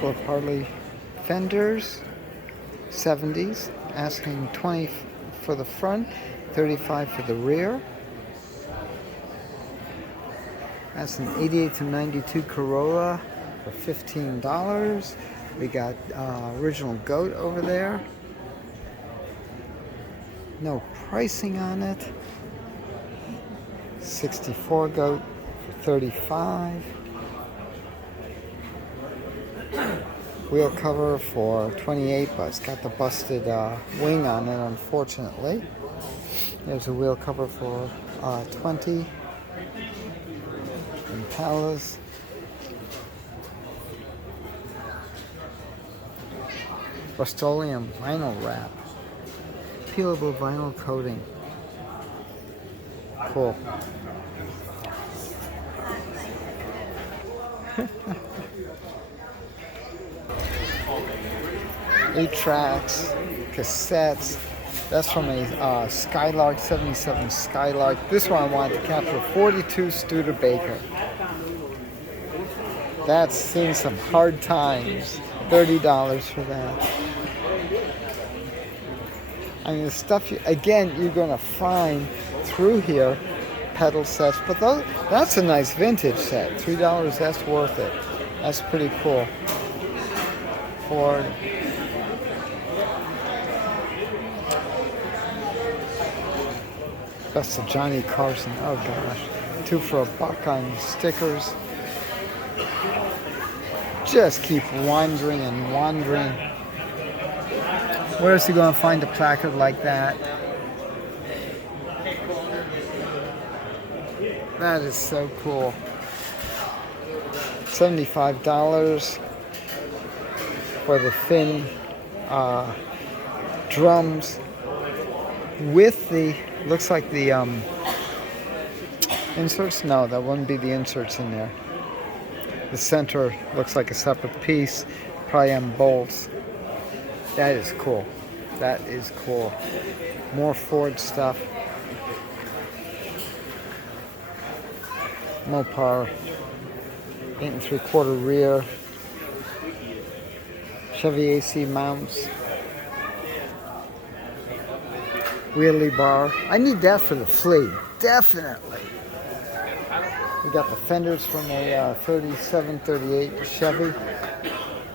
couple of Harley fenders, 70s, asking 20 for the front, 35 for the rear. That's an 88 to 92 Corolla for $15. We got original goat over there. No pricing on it. 64 goat for 35. Wheel cover for 28, but it's got the busted wing on it, unfortunately. There's a wheel cover for 20. Impalas. Rust-Oleum vinyl wrap. Peelable vinyl coating. Cool. Eight tracks, cassettes. That's from a Skylark, 77 Skylark. This one I wanted to capture, 42 Studebaker. That's seen some hard times. $30 for that. I mean, the stuff, again, you're going to find through here, pedal sets, but that's a nice vintage set. $3, that's worth it. That's pretty cool. Ford. That's the Johnny Carson. Oh gosh. 2 for $1 on stickers. Just keep wandering and wandering. Where is he going to find a placard like that? That is so cool. $75 for the thin drums with the, looks like the inserts. No, that wouldn't be the inserts in there. The center looks like a separate piece, probably on bolts. That is cool. That is cool. More Ford stuff. Mopar, 8 3/4 rear. Chevy AC mounts. Wheelie bar. I need that for the fleet. Definitely. We got the fenders from a 37, 38 Chevy.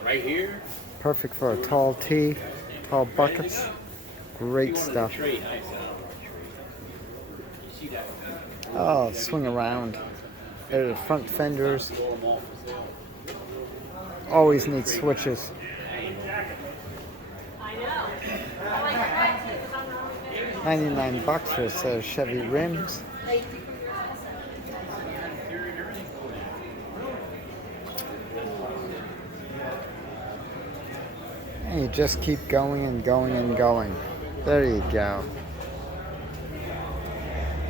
Right here. Perfect for a tall T, tall buckets. Great stuff. Oh, swing around. There's the front fenders. Always need switches. $99 for a set of Chevy rims. And you just keep going and going and going. There you go.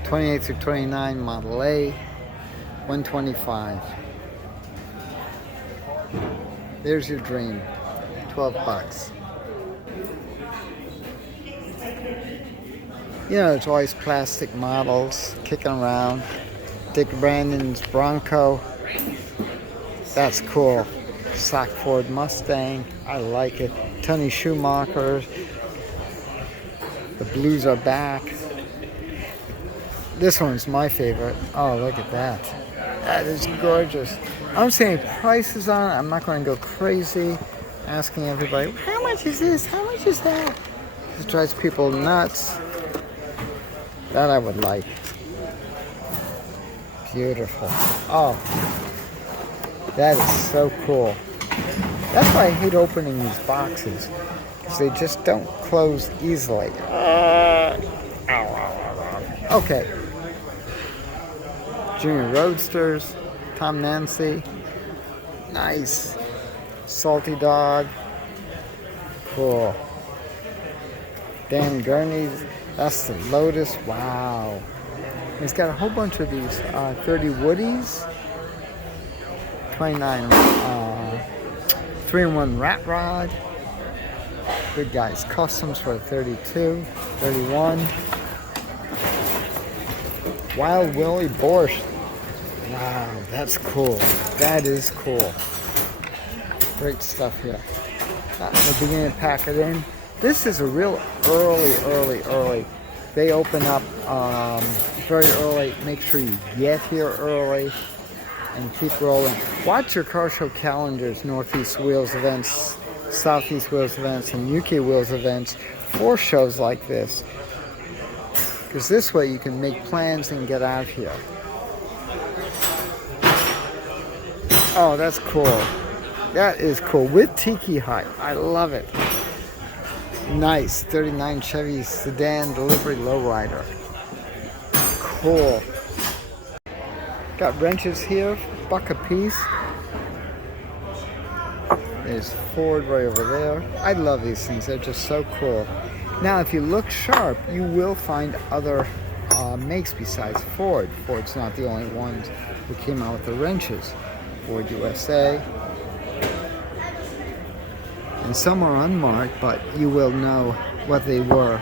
28 through 29 Model A, 125. There's your dream. $12. You know, there's always plastic models kicking around. Dick Brandon's Bronco. That's cool. Sock Ford Mustang. I like it. Tony Schumacher. The blues are back. This one's my favorite. Oh, look at that. That is gorgeous. I'm saying prices on it. I'm not going to go crazy asking everybody, how much is this? How much is that? This drives people nuts. That I would like. Beautiful. Oh, that is so cool. That's why I hate opening these boxes, because they just don't close easily. Okay. Junior Roadsters, Tom Nancy. Nice. Salty Dog. Cool. Dan Gurney's. That's the Lotus. Wow. He's got a whole bunch of these 30 Woodies. 29 3-in-1 Rat Rod. Good Guys Customs for 32. 31. Wild Willie Borscht. Wow, that's cool. That is cool. Great stuff here. They're beginning to pack it in. This is a real early. They open up very early. Make sure you get here early and keep rolling. Watch your car show calendars, Northeast Wheels events, Southeast Wheels events, and UK Wheels events for shows like this. Because this way you can make plans and get out here. Oh, that's cool. That is cool. With Tiki Hut. I love it. Nice. 39 Chevy sedan delivery lowrider. Cool. Got wrenches here. $1 a piece. There's Ford right over there. I love these things. They're just so cool. Now, if you look sharp, you will find other makes besides Ford. Ford's not the only ones who came out with the wrenches. Ford USA. And some are unmarked, but you will know what they were.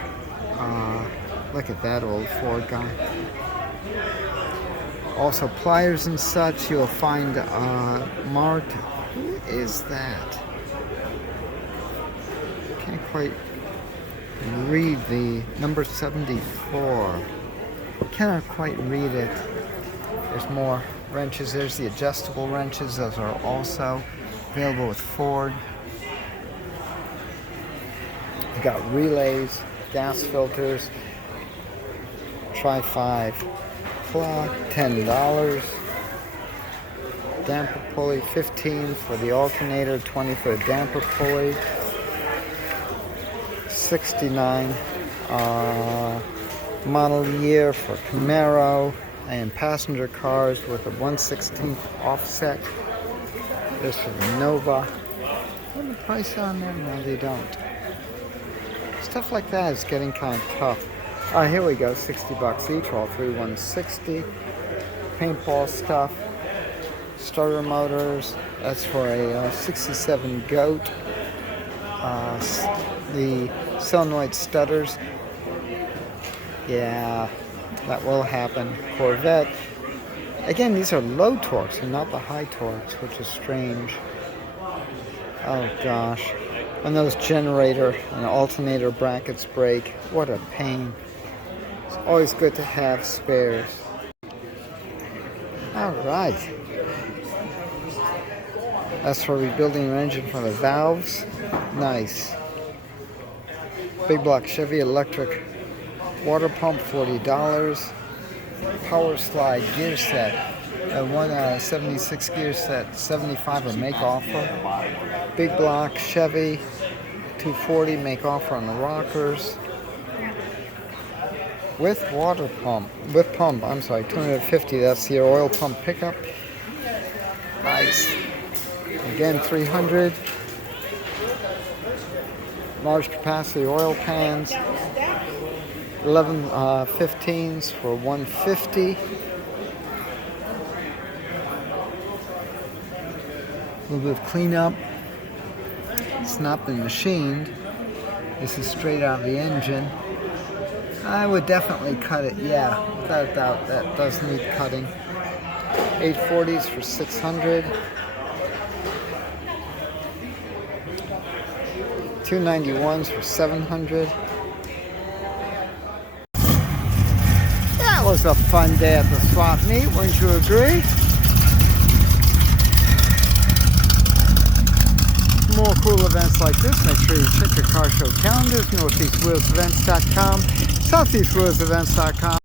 Look at that old Ford guy. Also, pliers and such, you'll find marked. Who is that? Can't quite read the number 74. Cannot quite read it. There's more wrenches. There's the adjustable wrenches. Those are also available with Ford. You've got relays, gas filters, Tri-5 clock, $10. Damper pulley, $15 for the alternator, $20 for the damper pulley. $69 model year for Camaro and passenger cars with a 1/16 offset. There's for the Nova. What the price on there? No, they don't. Stuff like that is getting kind of tough. Here we go, $60 each, all three 160. Paintball stuff, starter motors. That's for a 67 Goat. The solenoid stutters. Yeah, that will happen. Corvette. Again, these are low torques and not the high torques, which is strange. Oh gosh. When those generator and alternator brackets break, what a pain. It's always good to have spares. Alright. That's for rebuilding your engine for the valves. Nice. Big block Chevy electric water pump, $40. Power slide gear set. One 76 gear set, $75 a make offer. Big block Chevy, $240 make offer on the rockers. With water pump, I'm sorry, $250. That's your oil pump pickup. Nice. Again, $300. Large capacity oil pans. 11 15s for $150. A little bit of cleanup. It's not been machined. This is straight out of the engine. I would definitely cut it, yeah, without a doubt. That does need cutting. 840s for $600. 291s for $700. That was a fun day at the swap meet, wouldn't you agree? For more cool events like this, make sure you check your car show calendars, NortheastWheelsEvents.com, SoutheastWheelsEvents.com.